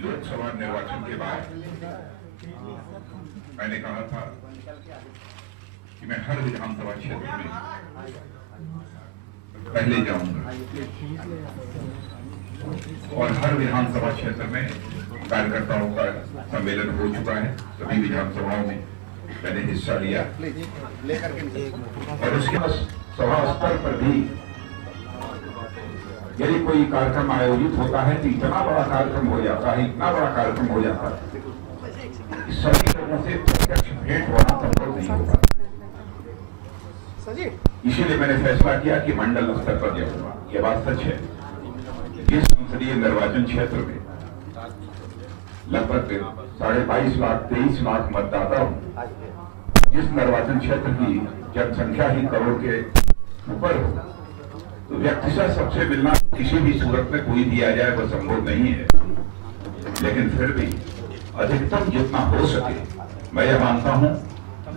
लोकसभा निर्वाचन के बाद मैंने कहा था कि मैं हर विधानसभा क्षेत्र में पहले जाऊंगा और हर विधानसभा क्षेत्र में कार्यकर्ताओं का सम्मेलन हो चुका है। सभी विधानसभाओं में मैंने हिस्सा लिया और उसके बाद सभा स्तर पर भी यदि कोई कार्यक्रम आयोजित होता है तो इतना बड़ा कार्यक्रम हो जाता है, इतना बड़ा कार्यक्रम हो जाता है कि सभी लोगों से प्रत्यक्ष भेंट होना संभव नहीं होता। इसीलिए मैंने फैसला किया कि मंडल स्तर पर जाऊंगा। यह बात सच है। इस संसदीय निर्वाचन क्षेत्र में लगभग 22.5 लाख 23 लाख मतदाता हूं। इस निर्वाचन क्षेत्र की जनसंख्या ही करोड़ के ऊपर हो तो व्यक्ति से सबसे मिलना किसी भी सूरत में कोई दिया जाए वह संभव नहीं है। लेकिन फिर भी अधिकतम जितना हो सके मैं यह मानता हूं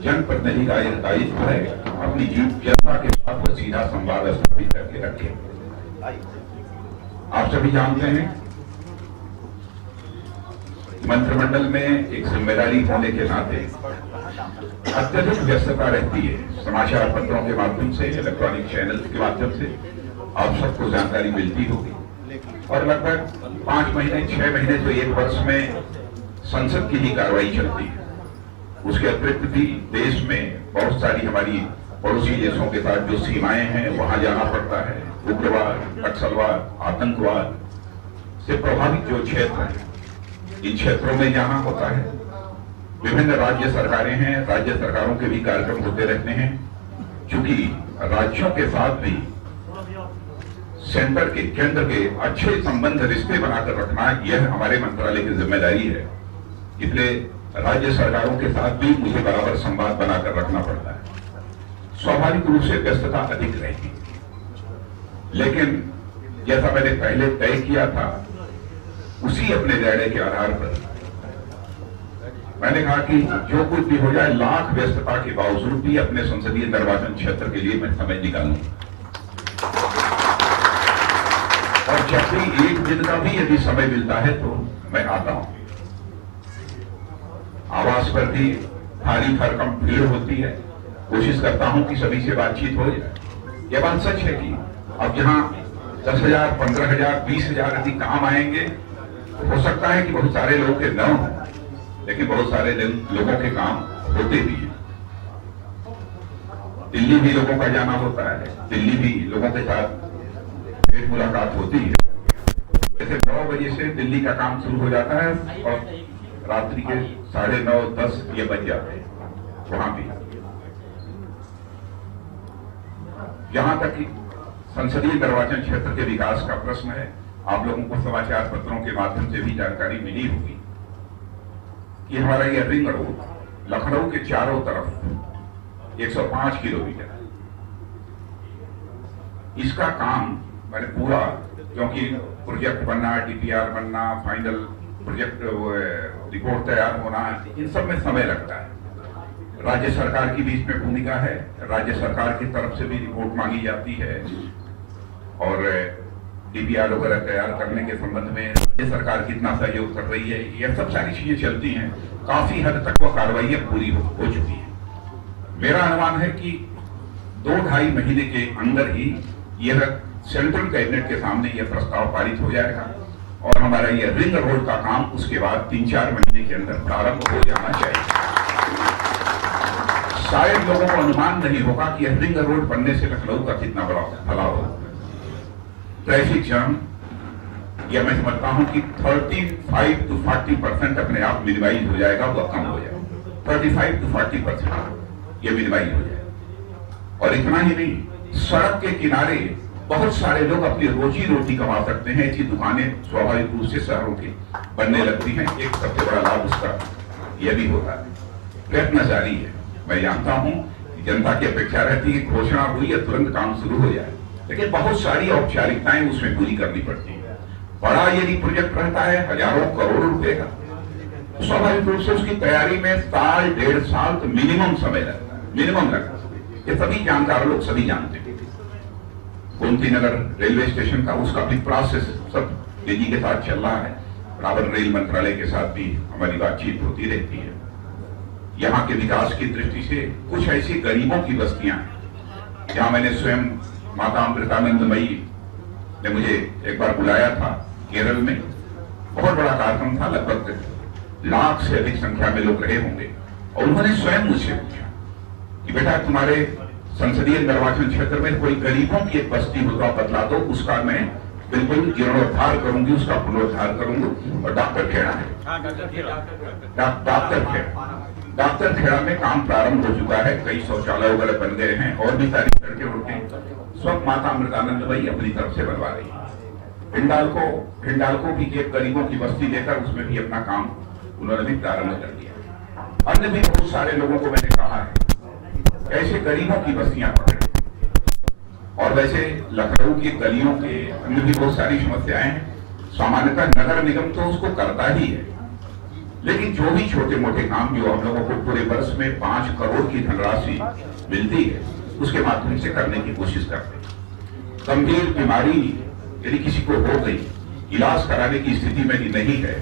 जनप्रतिनिधि का दायित्व है अपनी जनता के साथ वो सीधा संवाद स्थापित करके रखे। आप सभी जानते हैं मंत्रिमंडल में एक जिम्मेदारी होने के नाते अत्यधिक व्यस्तता रहती है। समाचार पत्रों के माध्यम से, इलेक्ट्रॉनिक चैनल्स के माध्यम से आप सबको जानकारी मिलती होगी और लगभग 5 महीने 6 महीने तो 1 वर्ष में संसद की ही कार्रवाई चलती है। उसके अतिरिक्त भी देश में बहुत सारी हमारी पड़ोसी देशों के साथ जो सीमाएं हैं वहां जाना पड़ता है। उग्रवाद, नक्सलवाद, आतंकवाद से प्रभावित जो क्षेत्र है इन क्षेत्रों में जाना होता है। विभिन्न राज्य सरकारें हैं, राज्य सरकारों के भी कार्यक्रम होते रहते हैं। चूंकि राज्यों के साथ भी सेंटर के केंद्र के अच्छे संबंध रिश्ते बनाकर रखना यह हमारे मंत्रालय की जिम्मेदारी है। इसलिए राज्य सरकारों के साथ भी मुझे बराबर संवाद बनाकर रखना पड़ता है। स्वाभाविक रूप से व्यस्तता अधिक रहेगी, लेकिन जैसा मैंने पहले तय किया था उसी अपने दायरे के आधार पर मैंने कहा कि जो कुछ भी हो जाए लाख व्यस्तता के बावजूद भी अपने संसदीय निर्वाचन क्षेत्र के लिए मैं समय निकालूं और जब भी एक दिन का भी यदि समय मिलता है तो मैं आता हूं। आवास पर भी भारी भरकम भीड़ होती है। कोशिश करता हूं कि सभी से बातचीत हो जाए। यह बात सच है कि अब जहां 10,000, 15,000, 20,000 यदि काम आएंगे तो हो सकता है कि बहुत सारे लोगों के न हों, लेकिन बहुत सारे लोगों के काम होते भी हैं। दिल्ली भी लोगों का जाना होता है, दिल्ली भी लोगों के साथ एक मुलाकात होती है। जैसे 9 बजे से दिल्ली का काम शुरू हो जाता है और रात्रि के 9:30, 10 ये बज जाते हैं वहां भी। जहां तक कि संसदीय निर्वाचन क्षेत्र के विकास का प्रश्न है, आप लोगों को समाचार पत्रों के माध्यम से भी जानकारी मिली होगी कि हमारा यह रिंग रोड लखनऊ के चारों तरफ 105 किलोमीटर इसका काम मैंने पूरा, क्योंकि प्रोजेक्ट बनना, डीपीआर बनना, फाइनल प्रोजेक्ट रिपोर्ट तैयार होना, इन सब में समय लगता है। राज्य सरकार की भी इसमें भूमिका है। राज्य सरकार की तरफ से भी रिपोर्ट मांगी जाती है और डीपीआर वगैरह तैयार करने के संबंध में राज्य सरकार कितना सहयोग कर रही है, यह सब सारी चीजें चलती हैं। काफी हद तक वो कार्रवाई पूरी हो चुकी है। मेरा अनुमान है कि 2-2.5 महीने के अंदर ही यह सेंट्रल कैबिनेट के सामने यह प्रस्ताव पारित हो जाएगा और हमारा यह रिंग रोड का काम उसके बाद 3-4 महीने के अंदर प्रारंभ हो जाना चाहिए। शायद लोगों को अनुमान नहीं होगा कि यह रिंग रोड बनने से लखनऊ का कितना बड़ा फैलाव होगा। ट्रैफिक जाम यह मैं समझता हूं कि 35 to 40% अपने आप मिनिमाइज हो जाएगा, वह कम हो जाएगा। 35 to 40% यह मिनिमाइज हो जाएगा। और इतना ही नहीं, सड़क के किनारे बहुत सारे लोग अपनी रोजी रोटी कमा सकते हैं। ऐसी दुकानें स्वाभाविक रूप से शहरों की बनने लगती हैं। एक सबसे बड़ा लाभ उसका यह भी होता है। प्रयत्न जारी है। मैं जानता हूं कि जनता की अपेक्षा रहती है घोषणा हुई या तुरंत काम शुरू हो जाए, लेकिन बहुत सारी औपचारिकताएं उसमें पूरी करनी पड़ती है। बड़ा यदि प्रोजेक्ट रहता है हजारों करोड़ रुपए का, तो स्वाभाविक रूप से उसकी तैयारी में 1.5 साल तो मिनिमम समय लगता है, मिनिमम लगता है। ये सभी जानकार लोग सभी जानते हैं। गोमती नगर रेलवे स्टेशन का, उसका भी प्रोसेस सब तेजी के साथ चल रहा है। बराबर रेल मंत्रालय के साथ भी हमारी बातचीत होती रहती है। यहाँ के विकास की दृष्टि से कुछ ऐसी गरीबों की बस्तियां हैं जहां मैंने स्वयं माता अमृतानंदमयी ने मुझे एक बार बुलाया था केरल में। बहुत बड़ा कार्यक्रम था, लगभग लाख से अधिक संख्या में लोग रहे होंगे, और उन्होंने स्वयं मुझसे पूछा कि बेटा तुम्हारे संसदीय निर्वाचन क्षेत्र में कोई गरीबों की एक बस्ती होगा बदला दो, उसका मैं बिल्कुल जीर्णोद्धार करूंगी, उसका पुनरुद्धार करूंगी। और डॉक्टर खेड़ा है, डॉक्टर खेड़ा में काम प्रारंभ हो चुका है, कई शौचालय वगैरह बन गए हैं, और भी सारी सड़कें उड़कें सब माता अमृतानंदमयी अपनी तरफ से बनवा रही है। हिंडालको भी एक गरीबों की बस्ती लेकर उसमें भी अपना काम उन्होंने भी प्रारंभ कर दिया। अन्य भी बहुत सारे लोगों को मैंने कहा है ऐसे गरीबों की बस्तियां पकड़े, और वैसे लखनऊ की गलियों के अन्य भी बहुत सारी समस्याएं हैं। सामान्यतः नगर निगम तो उसको करता ही है, लेकिन जो भी छोटे मोटे काम जो हम लोगों को पूरे वर्ष में 5 करोड़ की धनराशि मिलती है उसके माध्यम से करने की कोशिश करते हैं। गंभीर बीमारी यदि किसी को हो गई, इलाज कराने की स्थिति में नहीं है,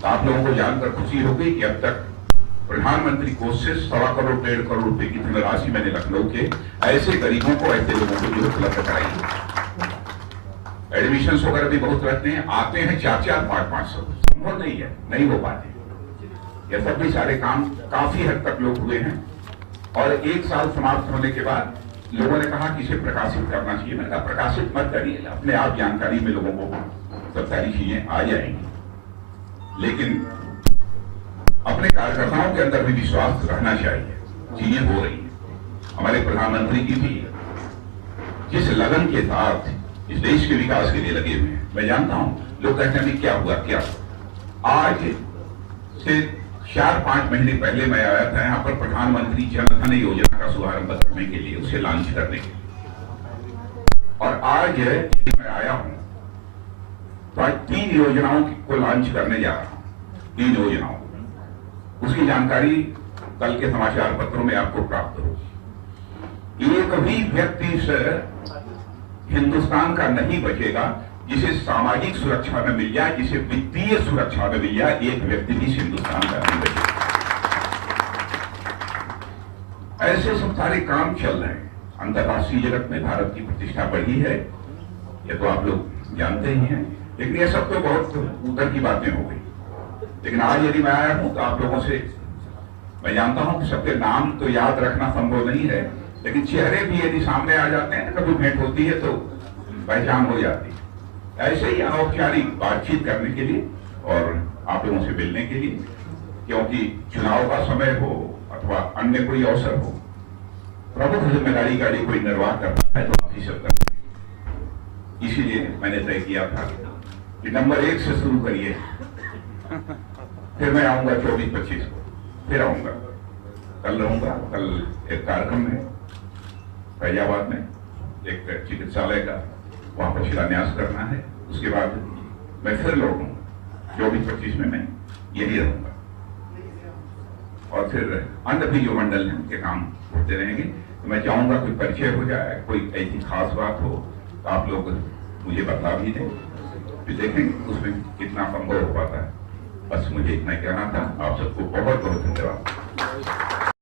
तो आप लोगों को जानकर खुशी होगी कि अब तक प्रधानमंत्री कोष से 1.25 करोड़ 1.5 करोड़ रुपए की धनराशि मैंने लखनऊ के ऐसे गरीबों को, ऐसे लोगों को जो उपलब्ध कराई है। एडमिशन वगैरह भी बहुत रहते हैं, आते हैं 4-4, 5-5 सौ, संभव नहीं है, नहीं हो पाते। यह सब भी सारे काम काफी हद तक लोग हुए हैं, और 1 साल समाप्त होने के बाद लोगों ने कहा कि इसे प्रकाशित करना चाहिए। मैंने कहा प्रकाशित मत करिए, अपने आप जानकारी में लोगों को सब सारी चीजें आ जाएंगी, लेकिन अपने कार्यकर्ताओं के अंदर भी विश्वास रहना चाहिए। चीजें हो रही हैं। हमारे प्रधानमंत्री जी भी जिस लगन के साथ इस देश के विकास के लिए लगे हुए हैं, मैं जानता हूं लोग कहते हैं क्या हुआ क्या हुआ। आज से 4-5 महीने पहले मैं आया था यहाँ पर प्रधानमंत्री जन धन योजना का शुभारंभ करने के लिए, उसे लॉन्च करने के लिए, और आज मैं आया हूं तो आज 3 योजनाओं को लॉन्च करने जा रहा हूं। 3 योजनाओं, उसकी जानकारी कल के समाचार पत्रों में आपको प्राप्त होगी। एक भी व्यक्ति से हिंदुस्तान का नहीं बचेगा जिसे सामाजिक सुरक्षा में मिल जाए, जिसे वित्तीय सुरक्षा में मिल जाए, एक व्यक्ति भी हिंदुस्तान का नहीं बचेगा। ऐसे सब सारे काम चल रहे हैं। अंतर्राष्ट्रीय जगत में भारत की प्रतिष्ठा बढ़ी है, ये तो आप लोग जानते ही हैं, लेकिन ये सब तो बहुत ऊपर की बातें हो गई। लेकिन आज यदि मैं आया हूं तो आप लोगों से, मैं जानता हूं कि सबके नाम तो याद रखना संभव नहीं है, लेकिन चेहरे भी यदि सामने आ जाते हैं, कभी भेंट होती है तो पहचान हो जाती है। ऐसे ही अनौपचारिक बातचीत करने के लिए और आप लोगों से मिलने के लिए, क्योंकि चुनाव का समय हो अथवा अन्य कोई अवसर हो, प्रमुख जिम्मेदारी का कोई निर्वाह करता है तो आप ही सब करते हैं। इसीलिए मैंने तय किया था कि नंबर 1 से शुरू करिए, फिर मैं आऊंगा 24-25 को, फिर आऊंगा, कल रहूंगा। कल एक कार्यक्रम है फैजाबाद में, एक चिकित्सालय का, वहां पर शिलान्यास करना है। उसके बाद मैं फिर लौटूंगा 24-25 में, मैं यही रहूंगा, और फिर अन्य भी जो मंडल हैं उनके काम होते रहेंगे। तो मैं चाहूंगा कोई परिचय हो जाए, कोई ऐसी खास बात हो तो आप लोग मुझे बता भी दें, फिर देखेंगे उसमें कितना संभव हो पाता है। बस मुझे इतना कहना था। आप सबको बहुत बहुत धन्यवाद।